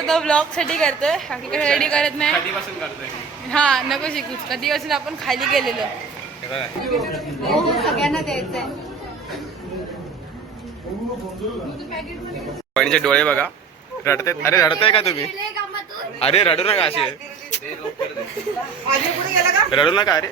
फक्त तो ब्लॉग साठी करतोय, बाकी काही रेडी करत नाही. कधीपासून करतोय? हा नको शिकूच. कधीपासून आपण खाली गेलेलो. सगळ्यांना द्यायचंय. बहिणीचे डोळे बघा, रडते. अरे रडताय का तुम्ही? अरे रडू नका असे, रडू नका. अरे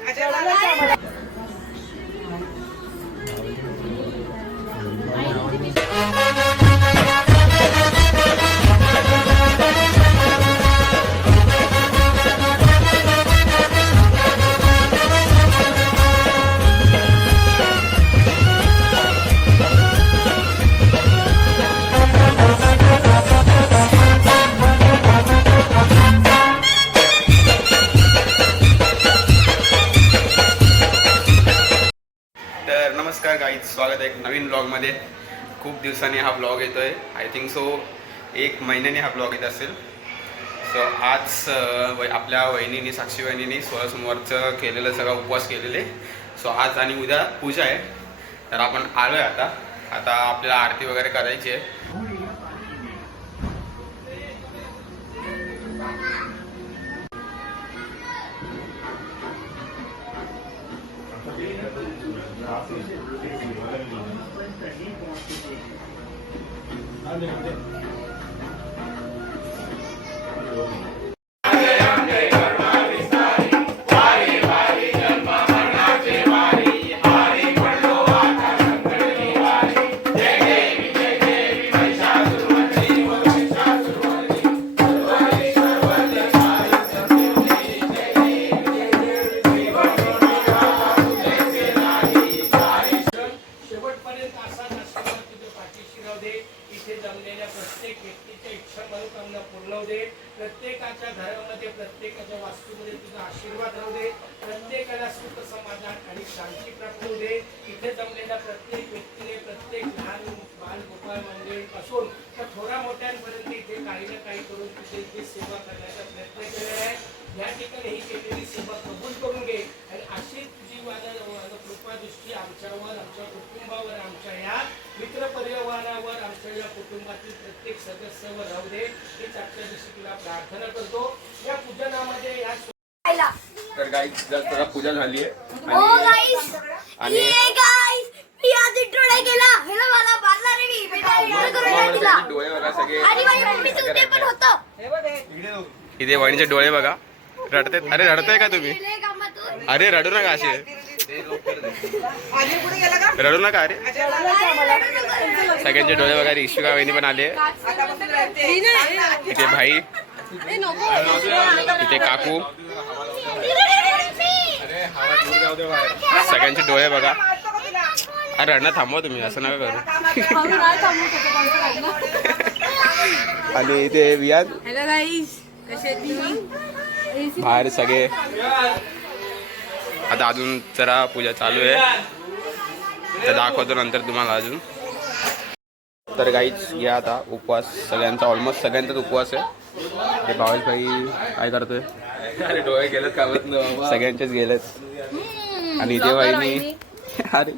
नमस्कार गाईज, स्वागत आहे एक नवीन ब्लॉगमध्ये. खूप दिवसांनी हा ब्लॉग येतो आहे. आय थिंक सो 1 महिन्याने हा ब्लॉग येत असेल. सो आज आपल्या वहिनीने, साक्षी वहिनीने सोमवारचं केलेलं सगळं उपवास केलेले. सो आज आणि उद्या पूजा आहे, तर आपण आलो आहे. आता आपल्याला आरती वगैरे करायची आहे. प्रत्येकाच्या घरामध्ये, प्रत्येकाच्या वास्तूमध्ये तुझा आशीर्वाद राहू दे. प्रत्येकाला सुख, समाधान आणि शांती प्राप्त होऊ दे. इथे जमलेल्या प्रत्येक व्यक्तीने, प्रत्येक लहान बाल गोपाळ मंडळी पासून तर थोड्या मोठ्यांपर्यंत इथे काही ना काही करून तुझे इथे सेवा करण्याचा प्रयत्न केलेला आहे. या ठिकाणी ही केलेली सेवा कबूल करून घे आणि अशी तुझी कृपा दृष्टी आमच्यावर, आमच्या कुटुंबावर, आमच्या या मित्र परिवारावर, आमच्या या कुटुंबातील प्रत्येक सदस्यावर राहू दे. हीच आजच्या दिवशी तुला प्रार्थना करतो. या पूजनामध्ये या तर गाईज जरा पूजा झाली आहे आणि डोळे बघा सगळे, इथे वहिनीचे डोळे बघा, रडते. अरे रडताय का तुम्ही? अरे रडू नका असे, रडू नका. अरे सगळ्यांचे डोळे बघा. इशिका वहिनी पण आले, इथे भाई, इथे काकू, सगळ्यांचे डोळे बघा. अरे रडणं थांबवा तुम्ही, असं नका करू. आणि इथे वियान, बाहेर सगळे. आता अजून जरा पूजा चालू आहे, तर दाखवतो नंतर तुम्हाला अजून. तर गाईच या आता उपवास सगळ्यांचा, ऑलमोस्ट सगळ्यांचाच उपवास आहे. ते भावेश भाई काय करतोय? अरे डोळे गेलेत का? सगळ्यांचेच गेलेत. आणि इथे वाहिनी, अरे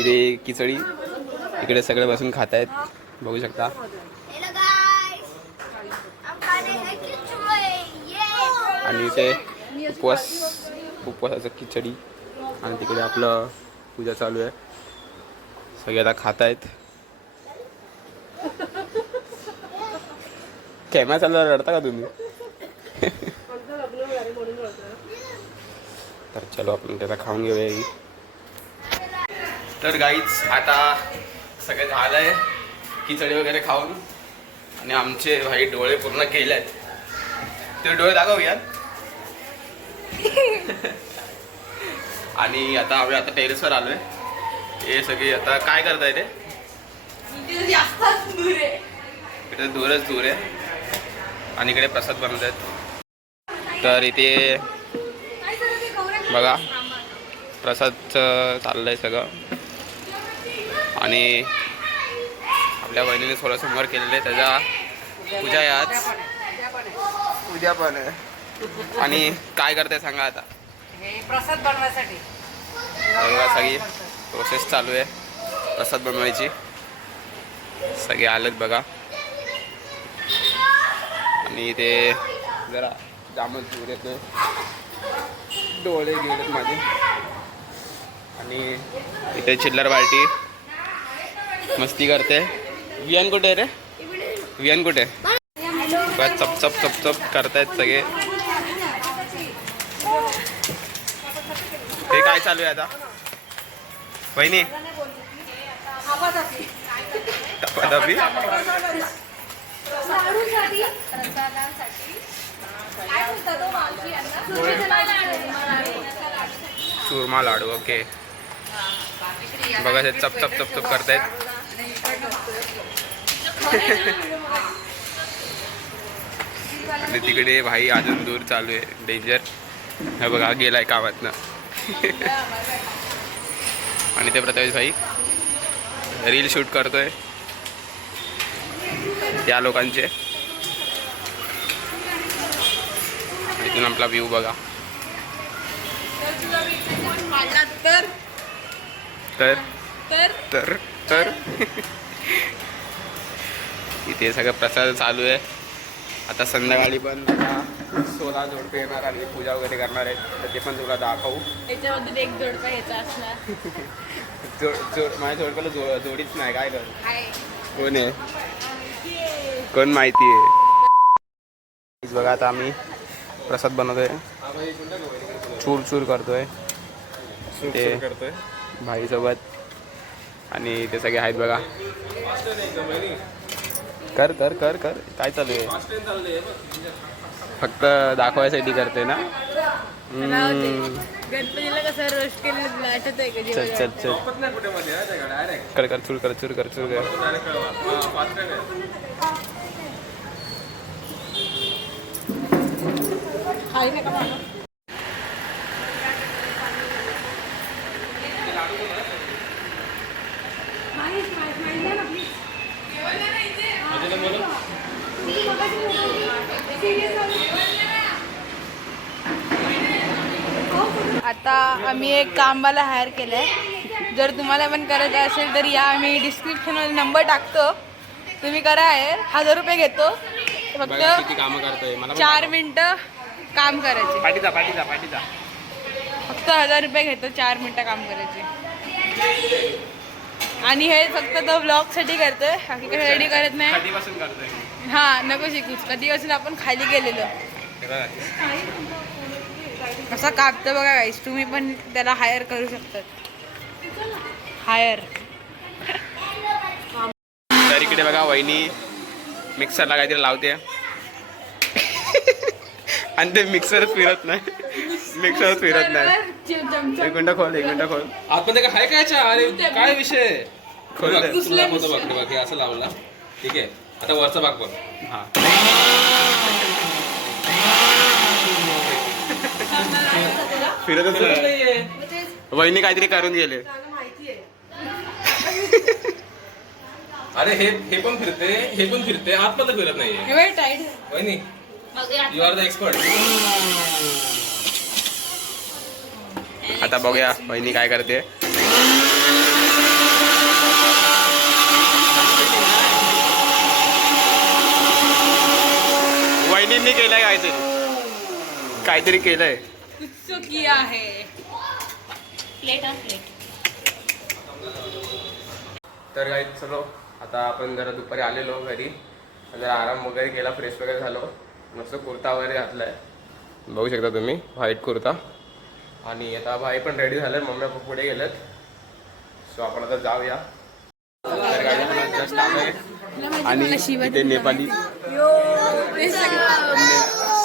इथे खिचडी, इकडे सगळे बसून खात आहेत, बघू शकता. आणि इथे उपवासाचं खिचडी, आणि तिकडे आपलं पूजा चालू आहे. सगळे आता खात आहेत. कॅमेरा चालू रडता का तुम्ही? तर चलो आपण त्याचा खाऊन घेऊया. तर गाईच आता सगळे झालंय खिचडी वगैरे खाऊन, आणि आमचे भाई डोळे पूर्ण केलेत. ते डोळे दाखवूयात. आणि आता आम्ही टेरेसवर आलोय. हे सगळे आता काय करताय? ते इकडे दूरच दूर आहे, आणि इकडे प्रसाद बनवत आहेत. तर इथे बघा प्रसादचं चाललंय सगळं. आणि आपल्या बहिणीने सोळासोमवार केलेले, त्याचा पूजा आहे आज, उद्या पण आहे. आणि काय करते सांगा आता? प्रसाद बनवायसाठी सगळी प्रोसेस चालू आहे प्रसाद बनवायची. सगळे आलेत बघा. आणि ते जरा जामच दूर येतो, डोळे गेलेत माझे. आणि इथे चिल्लर पार्टी मस्ती करते. वियान कुठे रे? वियान कुठे? चप चप चप चप करतायत सगळे. हे काय चालू आहे आता वहिनी? टपाटपी चुरमा लाडू. ओके बघा हे चप चप चप चप करतायत. आणि तिकडे भाई अजून दूर चालू आहे, डेंजर. हा बघा गेलाय कामातनं. आणि ते प्रथमेश भाई रील शूट करतोय या लोकांचे. इथून आपला व्ह्यू बघा. तर तर तर तर इथे सगळं प्रसाद चालू आहे. आता संध्याकाळी पण 16 जोडपे येणार आणि पूजा वगैरे करणार आहेत, तर ते पण तुला दाखवू. याच्यामध्ये एक जोडपा याचा असणार. माझ्या जोडपाला जोडीच नाही. काय कर? कोण आहे? कोण माहिती आहे? बघा आता आम्ही प्रसाद बनवतोय, चूर चूर करतोय ते भाई सोबत. आणि ते सगळे आहेत बघा. कर कर कर कर. काय चालू आहे? फक्त दाखवायसाठी करते ना. गणपतीला कसं रोस्ट केलं वाटत आहे का? चल चल चल कर कर चूर कर चूर कर चूर कर. आता आम्ही एक कामवाला हायर केलाय. जर तुम्हाला पण करायचं असेल तर या, आम्ही डिस्क्रिप्शनमध्ये नंबर टाकतो, तुम्ही करा हायर. 1000 रुपये घेतो. फक्त कामं करतोय मला 4 मिनिटं काम करायचे. पाठीचा पाठीचा पाठीचा. फक्त 1000 रुपये घेतो 4 मिनिटं काम करायचे. आणि हे फक्त तो ब्लॉगसाठी करतोय, बाकी काही रेडी करत नाही. कधीपासून करतोय? हा नको शिकूच. कधीपासून आपण खाली गेलेलो. कसा कापतो बघा गाईस. तुम्ही पण त्याला हायर करू शकतात. हायर. तर इकडे बघा वहिनी मिक्सरला काहीतरी लावते आणि ते मिक्सरच फिरत नाही. मिक्सरच फिरत नाही. एक मिनिटं खोल, एक मिनिटं खोल. आपण काय काय अरे काय विषय खोल दे. तुला मोठं बाकी बाकी असं लावला. ठीक आहे, आता वरचा भाग बघ. हा फिरतच नाही. वहिनी काहीतरी करून गेले. अरे हे पण फिरते, हे पण फिरते, आतमध्ये फिरत नाहीये. वहिनी यू आर द एक्सपर्ट. आता बघूया वहिनी काय करते. वहिनींनी केलंय काहीतरी केलंय. कुछ किया है. Plate on plate. तर काही चलो आता आपण जरा दुपारी आलेलो घरी, जरा आराम वगैरे केला, फ्रेश वगैरे झालो. मस्त कुर्ता वगैरे घातलाय, बघू शकता तुम्ही, व्हाईट कुर्ता. आणि आता भाई पण रेडी झाले, मम्मी पप्पा पुढे गेलेत. सो आपण आता जाऊया. तर काही जस्ट आलोय आणि इथे नेपाली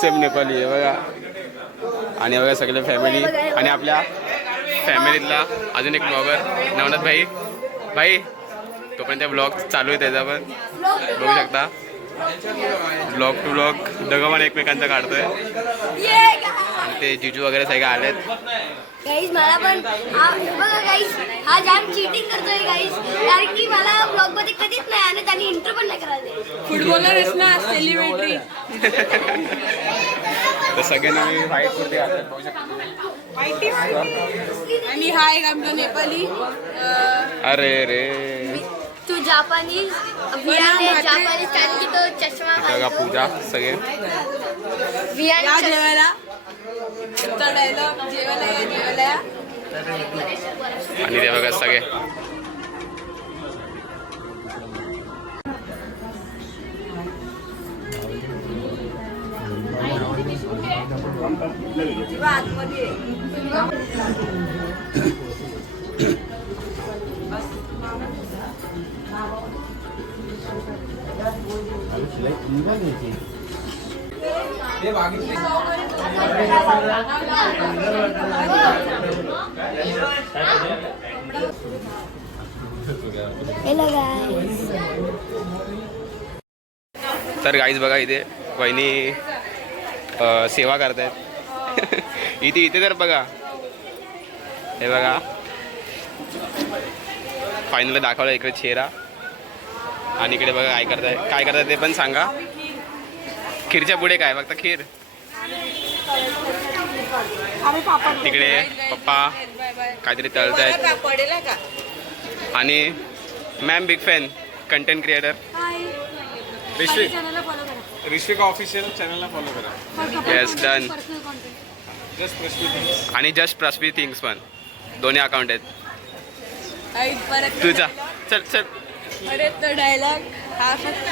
सेम नेपाली आहे बघा. आणि बघा सगळे फॅमिली आणि आपल्या फॅमिलीतला अजून एक ब्लॉगर नवनाथ भाई. भाई तोपर्यंत ब्लॉग चालू आहे त्याचा पण बघू शकता. ब्लॉग टू ब्लॉग दोघं एकमेकांचा काढतोय. आणि ते जिजू वगैरे सगळे आलेत. गाईस मला पण बघा गाईस, हा जाम चीटिंग करतोय गाईस, कारण की मला ब्लॉग मध्ये कधीच नाही आणि त्यांनी इंट्रो पण नाही करायला. फुटबॉलर ना सेलिब्रिटी. तर सगळ्यांना मी व्हाईट कुर्ती घातल्यात बघू शकता. आणि हा एक आमचा नेपाली. अरे रे तू जापानीज जापानीज कारण की तो चष्मा इथं बघा पूजा सगळे या जेवायला डायलॉग जेवायला या. आणि ते बघा सगळे Hello guys. तर गाईज बघा इथे वहिनी सेवा करतायत. इथे तर बघा हे बघा फायनल दाखवलं इकडे चेहरा आणि इकडे बघा काय करताय ते पण सांगा. खीरच्या पुढे काय फक्त खीर. तिकडे पप्पा काहीतरी तळतायत पडेल का आणि ma'am big fan content creator. Rishik official चॅनलला फॉलो करा. Yes done. आणि जस्ट प्रस्वी थिंग्स पण दोन्ही अकाउंट आहेत परत तुझा. चल चल. अरे तो डायलॉग हा फक्त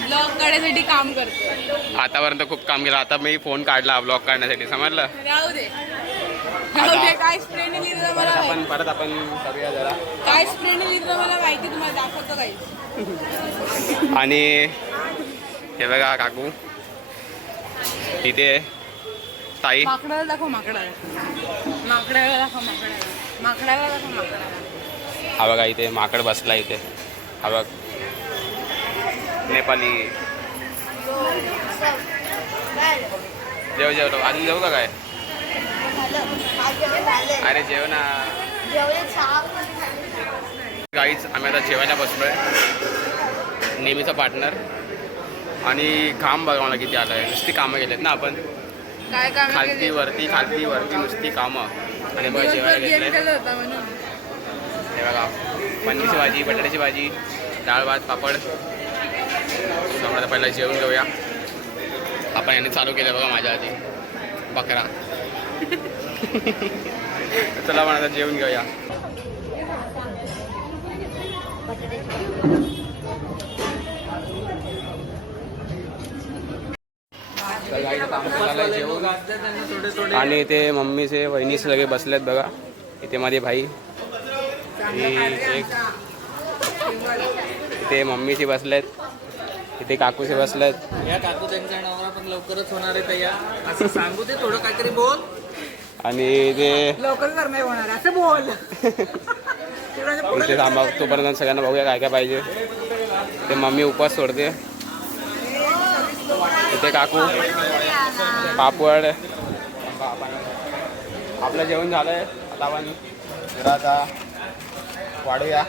ब्लॉग काढण्यासाठी काम करतो. आतापर्यंत खूप काम केलं. आता मी फोन काढला ब्लॉग काढण्यासाठी समजलं. राहू दे काय स्प्रेने लिहिलं मला माहिती. परत आपण करूया जरा. काय स्प्रेने लिहिलं मला माहिती तुम्हाला दाखवतो काही. आणि हे बघा काकू इथे ताई. माकडाला दाखव माकडाला दाखव हा बघा इथे माकड बसला इथे. हा बघ नेपाली. जेवलो अजून जेवू का काय. अरे जेव ना गाईच. आम्ही आता जेवायला बसलोय. नेहमीचा पार्टनर. आणि काम बघा मला किती आलं आहे. नुसती कामं केलेत ना आपण. काय काम खालती वरती नुसती कामं. आणि बघा जेवायला घेतलंय. होता म्हणून हे बघा पनीरची भाजी बटाट्याची भाजी डाळ भात पापड. सगळ्यात पहिला जेवून घेऊया. आपण यांनी चालू केलं बघा माझ्या आधी बकरा. चला पण आता जेवून घेऊया. आणि इथे मम्मीचे वहिनी सगळे बसलेत बघा. इथे माझे भाई इथे मम्मीचे बसलेत. इथे काकूचे बसलेत. या काकू त्यांच्या नावाला पण लवकरच होणार आहे तया असं सांगू दे थोडं काहीतरी बोल. आणि इथे लवकर करणे होणार असं बोल. इथे थांबा तोपर्यंत सगळ्यांना बघूया काय काय पाहिजे. ते मम्मी उपवास सोडते. इथे काकू पापड. आपलं जेवण झालंय. आता आपण जरा आता वाढूया.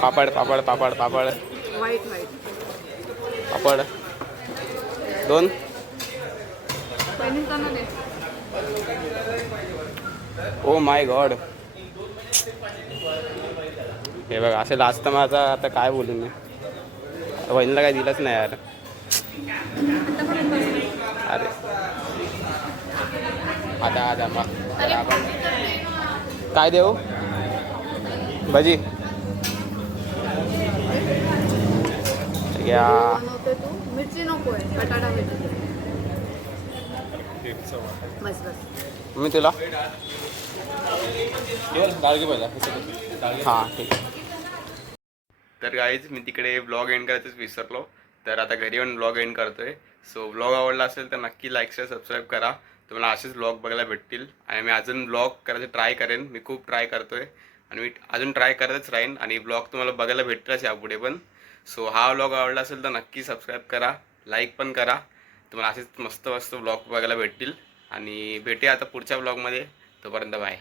पापड पापड पापड पापड पापड 2. Oh my God. हे बघा असे लाजतं माझं. आता काय बोलू मी. वहिनीला काय दिलंच नाही यार. अरे आता आपण काय देऊ. भजी या. मिरची नको आहे बटाटा मिरची बस बस. मी तुला पहिला हां ठीक. तर गाईज मी तिकडे ब्लॉग एंड करायचंच विसरलो. तर आता घरी येऊन ब्लॉग एंड करतोय. सो ब्लॉग आवडला असेल तर नक्की लाईक शेअर सबस्क्राईब करा. तुम्हाला असेच ब्लॉग बघायला भेटतील. आणि मी अजून ब्लॉग करायचं ट्राय करेन. मी खूप ट्राय करतोय आणि मी अजून ट्राय करतच राहीन. आणि ब्लॉग तुम्हाला बघायला भेटलाच यापुढे पण. सो हा ब्लॉग आवडला असेल तर नक्की सबस्क्राईब करा. लाईक पण करा. तुम्हाला असेच मस्त मस्त ब्लॉग बघायला भेटतील. आणि भेटूया आता पुढच्या ब्लॉगमध्ये. तोपर्यंत बाय.